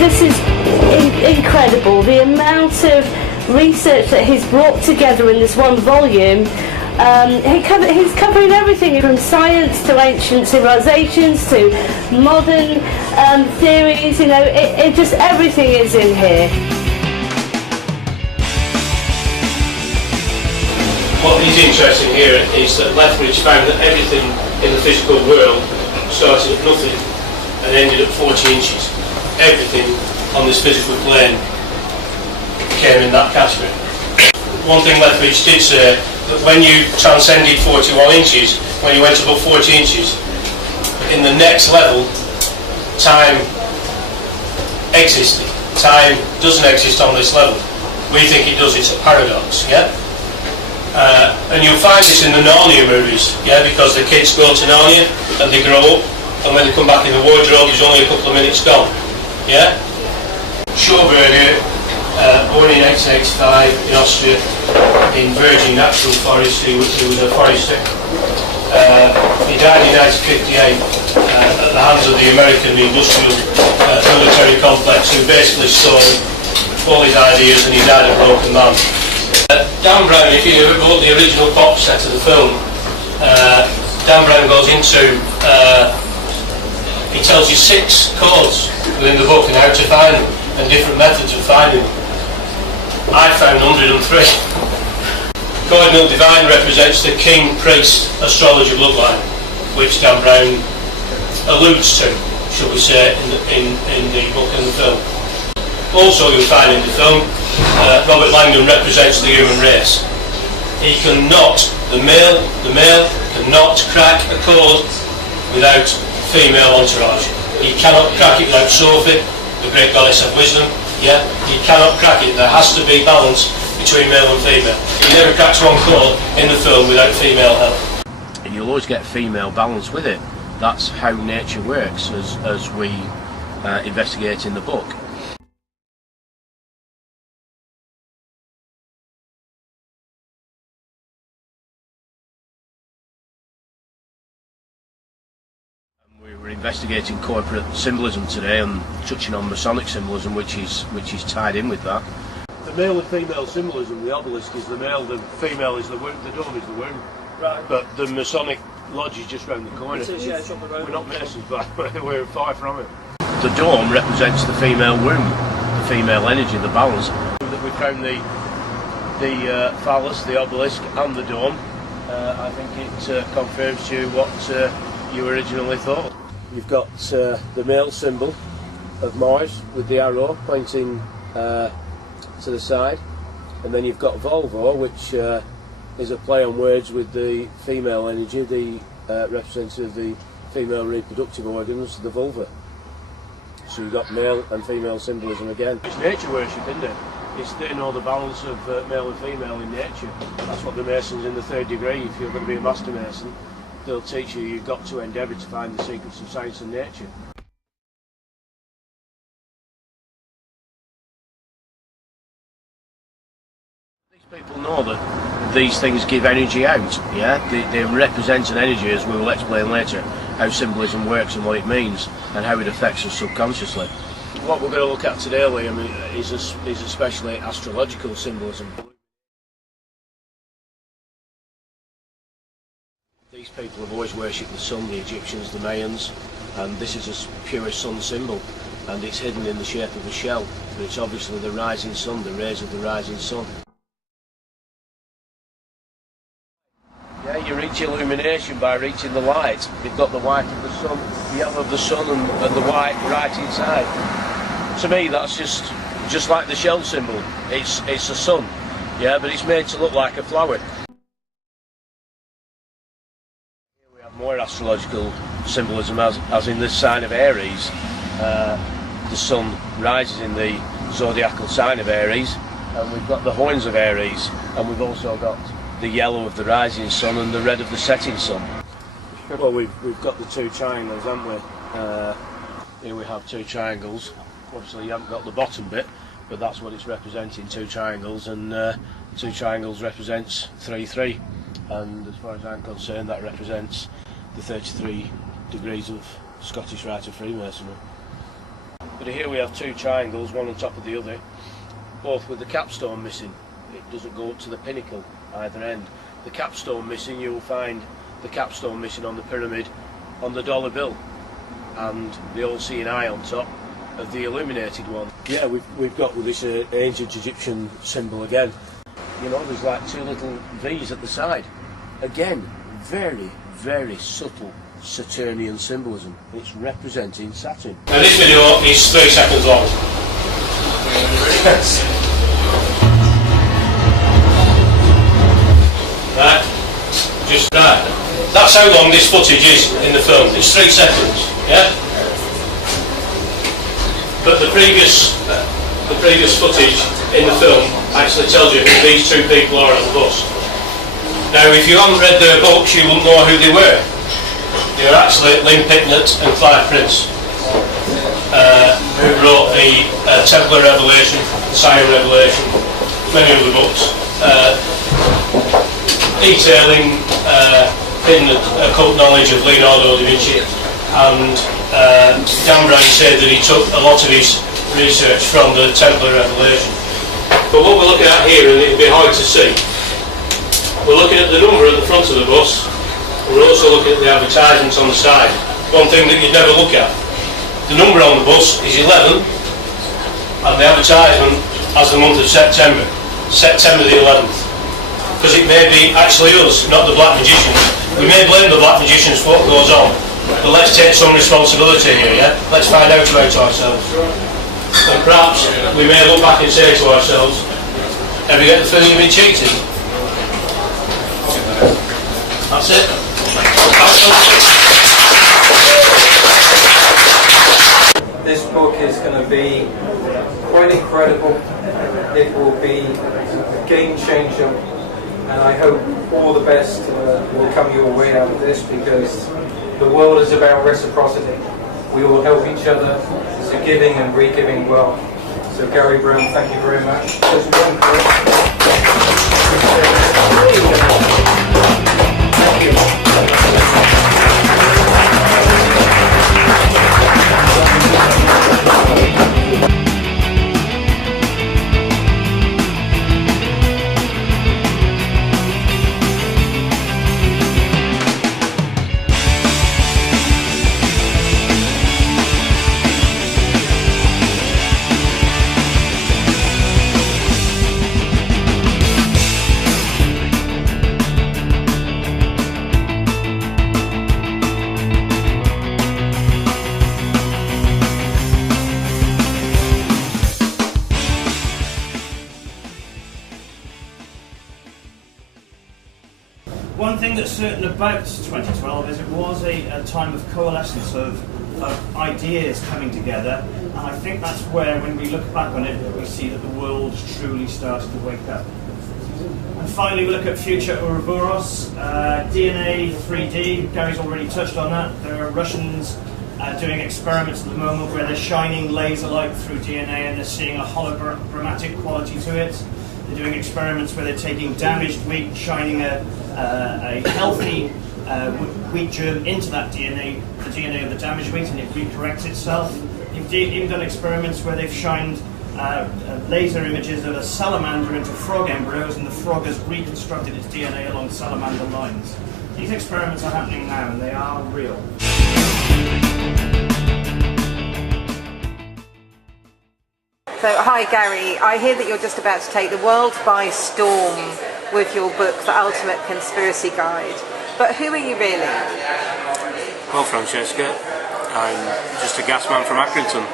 this is incredible. The amount of research that he's brought together in this one volume. He's covering everything from science to ancient civilizations to modern theories. You know, it just everything is in here. What is interesting here is that Lethbridge found that everything in the physical world started at nothing and ended at 40 inches. Everything on this physical plane came in that category. One thing Lethbridge did say, that when you transcended 41 inches, when you went above 40 inches, in the next level, time existed. Time doesn't exist on this level. We think it does, it's a paradox, yeah? And you'll find this in the Narnia movies, yeah, because the kids go to Narnia and they grow up, and when they come back in the wardrobe, there's only a couple of minutes gone, yeah? Sherburne here, born in 1885 in Austria, in virgin natural forest. He was a forester. He died in 1958 at the hands of the American industrial military complex, who basically stole all his ideas, and he died a broken man. Dan Brown, if you bought the original box set of the film, Dan Brown goes into, he tells you 6 codes within the book and how to find them, and different methods of finding them. I found 103. Cardinal Divine represents the king-priest astrology bloodline, which Dan Brown alludes to, shall we say, in the book and the film. Also, you'll find in the film, Robert Langdon represents the human race. He cannot, the male cannot crack a code without female entourage. He cannot crack it without Sophie, the great goddess of wisdom. Yeah, he cannot crack it. There has to be balance between male and female. He never cracks one code in the film without female help. And you'll always get female balance with it. That's how nature works, as we investigate in the book. We were investigating corporate symbolism today and touching on Masonic symbolism, which is tied in with that. The male and female symbolism, the obelisk is the male, the female is the womb, the dome is the womb. Right. But the Masonic lodge is just round the corner. We're not Masons, but we're far from it. The dome represents the female womb, the female energy, the balance. That we found the phallus, the obelisk and the dome. I think it confirms to you what you originally thought. You've got the male symbol of Mars with the arrow pointing to the side, and then you've got Volvo, which is a play on words with the female energy, the representative of the female reproductive organs, the vulva. So you've got male and female symbolism again. It's nature worship, isn't it? It's to know the balance of male and female in nature. That's what the Masons in the 3rd degree, if you're going to be a Master Mason, they'll teach you you've got to endeavour to find the secrets of science and nature. People know that these things give energy out, yeah? They represent an energy, as we will explain later, how symbolism works and what it means, and how it affects us subconsciously. What we're going to look at today, Liam, is especially astrological symbolism. These people have always worshipped the sun, the Egyptians, the Mayans, and this is a pure sun symbol, and it's hidden in the shape of a shell, but it's obviously the rising sun, the rays of the rising sun. Yeah, you reach illumination by reaching the light. You've got the white of the sun, the yellow of the sun, and the white right inside. To me, that's just like the shell symbol. It's a sun, yeah, but it's made to look like a flower. Here we have more astrological symbolism, as in this sign of Aries. The sun rises in the zodiacal sign of Aries, and we've got the horns of Aries, and we've also got the yellow of the rising sun and the red of the setting sun. Well, we've got the 2 triangles, haven't we? Here we have 2 triangles. Obviously you haven't got the bottom bit, but that's what it's representing, 2 triangles, and 2 triangles represents 3-3, and as far as I'm concerned that represents the 33 degrees of Scottish Rite of Freemasonry. But here we have two triangles, one on top of the other, both with the capstone missing. It doesn't go up to the pinnacle either end. The capstone missing, you'll find the capstone missing on the pyramid on the dollar bill, and the all-seeing eye on top of the illuminated one. Yeah, we've got with this ancient Egyptian symbol again. You know, there's like two little V's at the side. Again, very, very subtle Saturnian symbolism. It's representing Saturn. Now this video is 3 seconds long. Right, just right. That's how long this footage is in the film. It's 3 seconds, yeah? But the previous footage in the film actually tells you who these two people are on the bus. Now, if you haven't read their books, you wouldn't know who they were. They were actually Lynn Picknett and Clive Prince, who wrote the Templar Revelation, Siren Revelation, many other books, detailing Picknett occult knowledge of Leonardo da Vinci, and Dan Brown said that he took a lot of his research from the Templar Revelation. But what we're looking at here, and it'll be hard to see, we're looking at the number at the front of the bus. We're also looking at the advertisements on the side. One thing that you'd never look at. The number on the bus is 11, and the advertisement has the month of September. September the 11th. Because it may be actually us, not the Black Magicians. We may blame the Black Magicians for what goes on, but let's take some responsibility here, yeah? Let's find out about ourselves. And perhaps we may look back and say to ourselves, have you got the feeling you've been cheated? That's it. This book is going to be quite incredible. It will be a game changer, and I hope all the best will come your way out of this, because the world is about reciprocity. We all help each other. It's a giving and re-giving well. So Gary Brown, thank you very much. Thank you. One thing that's certain about 2012 is it was a time of coalescence of ideas coming together, and I think that's where, when we look back on it, we see that the world truly starts to wake up. And finally, we look at future Ouroboros, DNA 3D. Gary's already touched on that. There are Russians doing experiments at the moment where they're shining laser light through DNA and they're seeing a hologrammatic quality to it. They're doing experiments where they're taking damaged wheat, shining a healthy wheat germ into that DNA, the DNA of the damaged wheat, and it recorrects itself. They've even done experiments where they've shined laser images of a salamander into frog embryos, and the frog has reconstructed its DNA along salamander lines. These experiments are happening now, and they are real. So, hi Gary, I hear that you're just about to take the world by storm with your book, The Ultimate Conspiracy Guide. But who are you really? Well, Francesca, I'm just a gas man from Accrington.